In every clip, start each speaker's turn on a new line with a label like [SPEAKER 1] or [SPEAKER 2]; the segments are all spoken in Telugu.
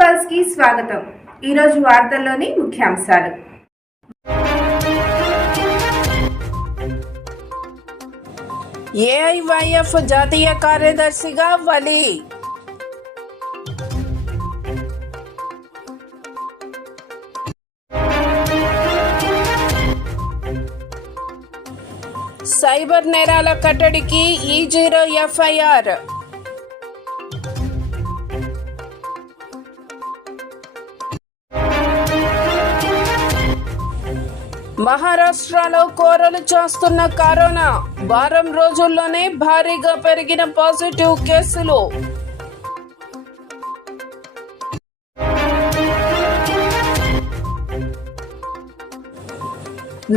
[SPEAKER 1] పల్స్కి స్వాగతం. ఈరోజు వార్తల్లోని ముఖ్యాంశాలు.
[SPEAKER 2] ఏఐవైఎఫ్ జాతీయ కార్యదర్శిగా వలి. సైబర్ నేరాల కట్టడికి ఈ జీరో ఎఫ్ఐఆర్. మహారాష్ట్రలో కోరలు చేస్తున్న కరోనా వారం రోజుల్లోనే భారీగా పెరిగిన పాజిటివ్ కేసులు.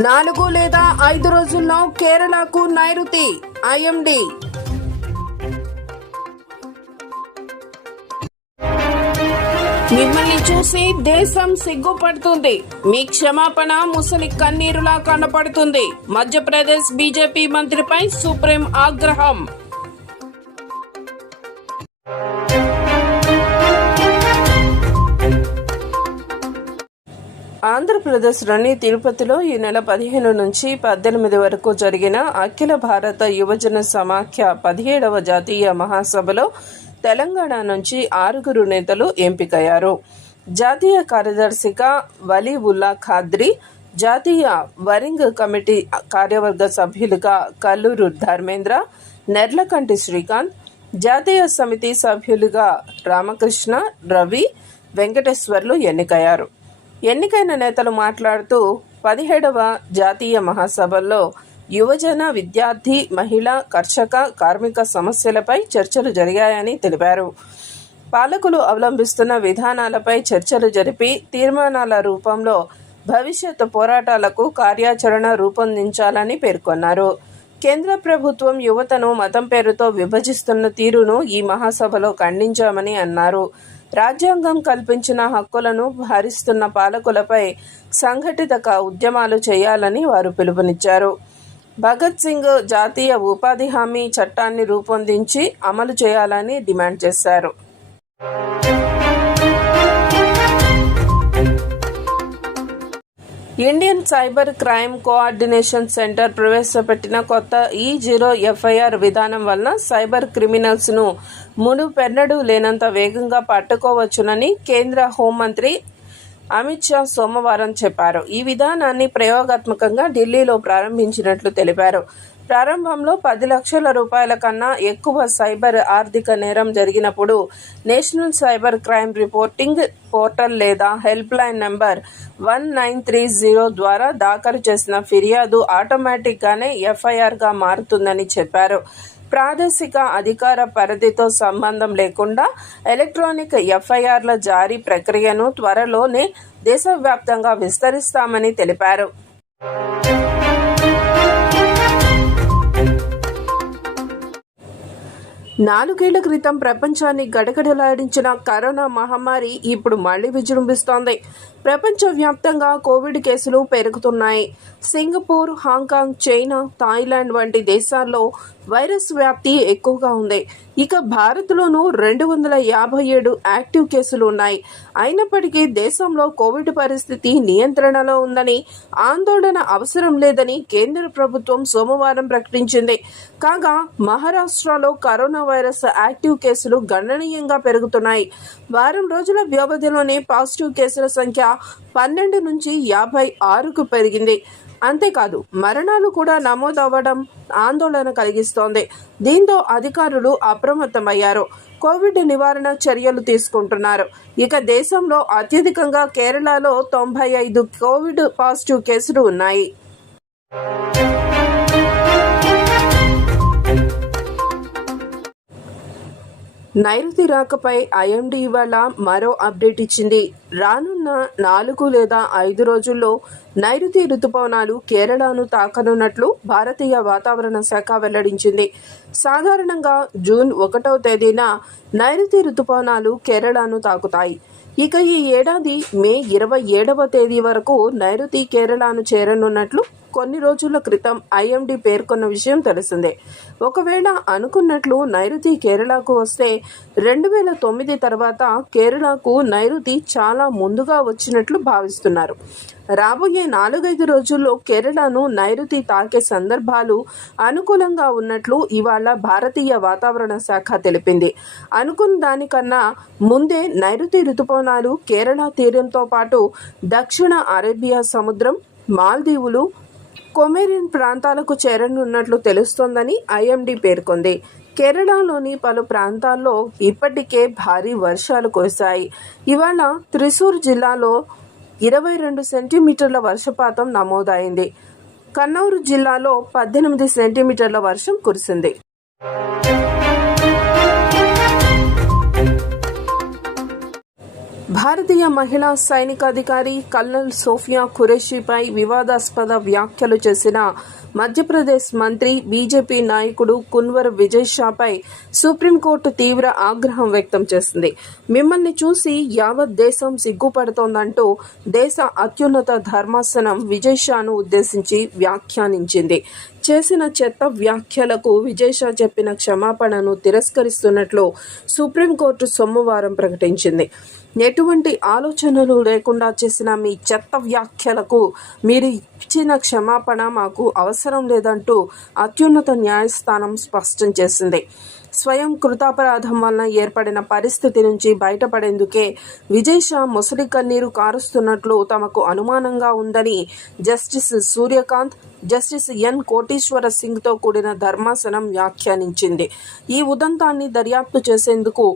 [SPEAKER 2] నాలుగు లేదా ఐదు రోజుల్లో కేరళకు నైరుతి ఐఎండి మిమ్మల్ని చూసి దేశం సిగ్గుపడుతుంది. మీ క్షమాపణ ముసలి కన్నీరులా కనపడుతుంది మధ్యప్రదేశ్ బీజేపీ మంత్రిపై సుప్రీం ఆగ్రహం. ఆంధ్రప్రదేశ్లోని తిరుపతిలో ఈ నెల పదిహేను నుంచి పద్దెనిమిది వరకు జరిగిన అఖిల భారత యువజన సమాఖ్య పదిహేడవ జాతీయ మహాసభలో తెలంగాణ నుంచి ఆరుగురు నేతలు ఎంపికయ్యారు. జాతీయ కార్యదర్శిగా వలీ ఉల్లా ఖాద్రి జాతీయ వరింగ్ కమిటీ కార్యవర్గ సభ్యులుగా కల్లూరు ధర్మేంద్ర నెర్లకంటి శ్రీకాంత్ జాతీయ సమితి సభ్యులుగా రామకృష్ణ రవి వెంకటేశ్వర్లు ఎన్నికయ్యారు. ఎన్నికైన నేతలు మాట్లాడుతూ పదిహేడవ జాతీయ మహాసభల్లో యువజన విద్యార్థి మహిళ కర్షక కార్మిక సమస్యలపై చర్చలు జరిగాయని తెలిపారు. పాలకులు అవలంబిస్తున్న విధానాలపై చర్చలు జరిపి తీర్మానాల రూపంలో భవిష్యత్ పోరాటాలకు కార్యాచరణ రూపొందించాలని పేర్కొన్నారు. కేంద్ర ప్రభుత్వం యువతను మతం పేరుతో విభజిస్తున్న తీరును ఈ మహాసభలో ఖండించామని అన్నారు. రాజ్యాంగం కల్పించిన హక్కులను హరిస్తున్న పాలకులపై సంఘటిత ఉద్యమాలు చేయాలని వారు పిలుపునిచ్చారు. భగత్ సింగ్ జాతీయ ఉపాధి హామీ చట్టాన్ని రూపొందించి అమలు చేయాలని డిమాండ్ చేశారు. Indian cyber crime coordination centre ప్రవేశపెట్టిన కొత్త ఈ జీరో ఎఫ్ఐఆర్ విధానం వలన సైబర్ క్రిమినల్స్ను మునుపెన్నడూ లేనంత వేగంగా పట్టుకోవచ్చునని కేంద్ర హోంమంత్రి అమిత్ షా సోమవారం చెప్పారు. ఈ విధానాన్ని ప్రయోగాత్మకంగా ఢిల్లీలో ప్రారంభించినట్లు తెలిపారు. ప్రారంభంలో పది లక్షల రూపాయల కన్నా ఎక్కువ సైబర్ ఆర్థిక నేరం జరిగినప్పుడు national cyber crime reporting portal లేదా helpline number one nine three zero ద్వారా దాఖలు చేసిన ఫిర్యాదు ఆటోమేటిక్గానే ఎఫ్ఐఆర్గా మారుతుందని చెప్పారు. ప్రాదేశిక అధికార పరిధితో సంబంధం లేకుండా ఎలక్ట్రానిక్ ఎఫ్ఐఆర్ల జారీ ప్రక్రియను త్వరలోనే దేశవ్యాప్తంగా విస్తరిస్తామని తెలిపారు. నాలుగేళ్ళ క్రితం ప్రపంచాన్ని గడగడలాడించిన కరోనా మహమ్మారి ఇప్పుడు మళ్ళీ విజృంభిస్తోంది. ప్రపంచవ్యాప్తంగా కోవిడ్ కేసులు పెరుగుతున్నాయి. సింగపూర్ హాంకాంగ్ చైనా థాయిలాండ్ వంటి దేశాల్లో వైరస్ వ్యాప్తి ఎక్కువగా ఉంది. ఇక భారత్లోనూ రెండు వందల యాభై ఏడు యాక్టివ్ కేసులు ఉన్నాయి. అయినప్పటికీ దేశంలో కోవిడ్ పరిస్థితి నియంత్రణలో ఉందని ఆందోళన అవసరం లేదని కేంద్ర ప్రభుత్వం సోమవారం ప్రకటించింది. కాగా మహారాష్ట్రలో కరోనా వైరస్ యాక్టివ్ కేసులు గణనీయంగా పెరుగుతున్నాయి. వారం రోజుల వ్యవధిలోనే పాజిటివ్ కేసుల సంఖ్య పన్నెండు నుంచి యాభై ఆరుకు పెరిగింది. అంతేకాదు మరణాలు కూడా నమోదవ్వడం ఆందోళన కలిగిస్తోంది. దీంతో అధికారులు అప్రమత్తమయ్యారు. కోవిడ్ నివారణ చర్యలు తీసుకుంటున్నారు. ఇక దేశంలో అత్యధికంగా కేరళలో తొంభై ఐదు కోవిడ్ పాజిటివ్ కేసులు ఉన్నాయి. నైరుతి రాకపై ఐఎండీ ఇవాళ మరో అప్డేట్ ఇచ్చింది. రానున్న నాలుగు లేదా ఐదు రోజుల్లో నైరుతి రుతుపవనాలు కేరళను తాకనున్నట్లు భారతీయ వాతావరణ శాఖ వెల్లడించింది. సాధారణంగా జూన్ ఒకటవ తేదీన నైరుతి రుతుపవనాలు కేరళను తాకుతాయి. ఇక ఈ ఏడాది మే ఇరవై ఏడవ తేదీ వరకు నైరుతి కేరళను చేరనున్నట్లు కొన్ని రోజుల క్రితం ఐఎండీ పేర్కొన్న విషయం తెలిసిందే. ఒకవేళ అనుకున్నట్లు నైరుతి కేరళకు వస్తే రెండు వేల తొమ్మిది తర్వాత కేరళకు నైరుతి చాలా ముందుగా వచ్చినట్లు భావిస్తున్నారు. రాబోయే నాలుగైదు రోజుల్లో కేరళను నైరుతి తాకే సందర్భాలు అనుకూలంగా ఉన్నట్లు ఇవాళ భారతీయ వాతావరణ శాఖ తెలిపింది. అనుకున్న దానికన్నా ముందే నైరుతి రుతుపవనాలు కేరళ తీరంతో పాటు దక్షిణ అరేబియా సముద్రం మాల్దీవులు కొమెరిన్ ప్రాంతాలకు చేరనున్నట్లు తెలుస్తోందని ఐఎండీ పేర్కొంది. కేరళలోని పలు ప్రాంతాల్లో ఇప్పటికే భారీ వర్షాలు కురిశాయి. ఇవాళ త్రిశూర్ జిల్లాలో ఇరవై రెండు సెంటీమీటర్ల వర్షపాతం నమోదైంది. కన్నౌరు జిల్లాలో పద్దెనిమిది సెంటీమీటర్ల వర్షం కురిసింది. భారతీయ మహిళా సైనికాధికారి కల్నల్ సోఫియా ఖురేషీపై వివాదాస్పద వ్యాఖ్యలు చేసిన మధ్యప్రదేశ్ మంత్రి బీజేపీ నాయకుడు కున్వర్ విజయ్ షాపై సుప్రీంకోర్టు తీవ్ర ఆగ్రహం వ్యక్తం చేసింది. మిమ్మల్ని చూసి యావత్ దేశం సిగ్గుపడుతోందంటూ దేశ అత్యున్నత ధర్మాసనం విజయ్ షాను ఉద్దేశించి వ్యాఖ్యానించింది. చేసిన చెత్త వ్యాఖ్యలకు విజయ్ షా చెప్పిన క్షమాపణను తిరస్కరిస్తున్నట్లు సుప్రీంకోర్టు సోమవారం ప్రకటించింది. ఎటువంటి ఆలోచనలు లేకుండా చేసిన మీ చెత్త వ్యాఖ్యలకు మీరు ఇచ్చిన క్షమాపణ మాకు అవసరం లేదంటూ అత్యున్నత న్యాయస్థానం స్పష్టం చేసింది. స్వయం కృతాపరాధం వలన ఏర్పడిన పరిస్థితి నుంచి బయటపడేందుకే విజయ్ షా ముసలి కన్నీరు కారుస్తున్నట్లు తమకు అనుమానంగా ఉందని justice Suryakant justice N Koteswara సింగ్తో కూడిన ధర్మాసనం వ్యాఖ్యానించింది. ఈ ఉదంతాన్ని దర్యాప్తు చేసేందుకు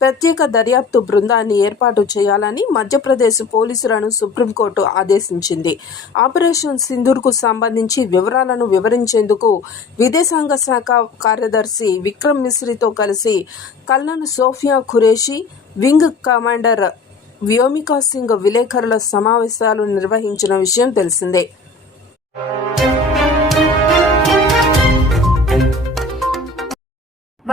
[SPEAKER 2] ప్రత్యేక దర్యాప్తు బృందాన్ని ఏర్పాటు చేయాలని మధ్యప్రదేశ్ పోలీసులను సుప్రీంకోర్టు ఆదేశించింది. ఆపరేషన్ సింధూర్కు సంబంధించి వివరాలను వివరించేందుకు విదేశాంగ శాఖ కార్యదర్శి విక్రమ్ మిశ్రీతో కలిసి colonel Sofiya Qureshi wing commander Vyomika Singh విలేకరుల సమావేశాలు నిర్వహించిన విషయం తెలిసిందే.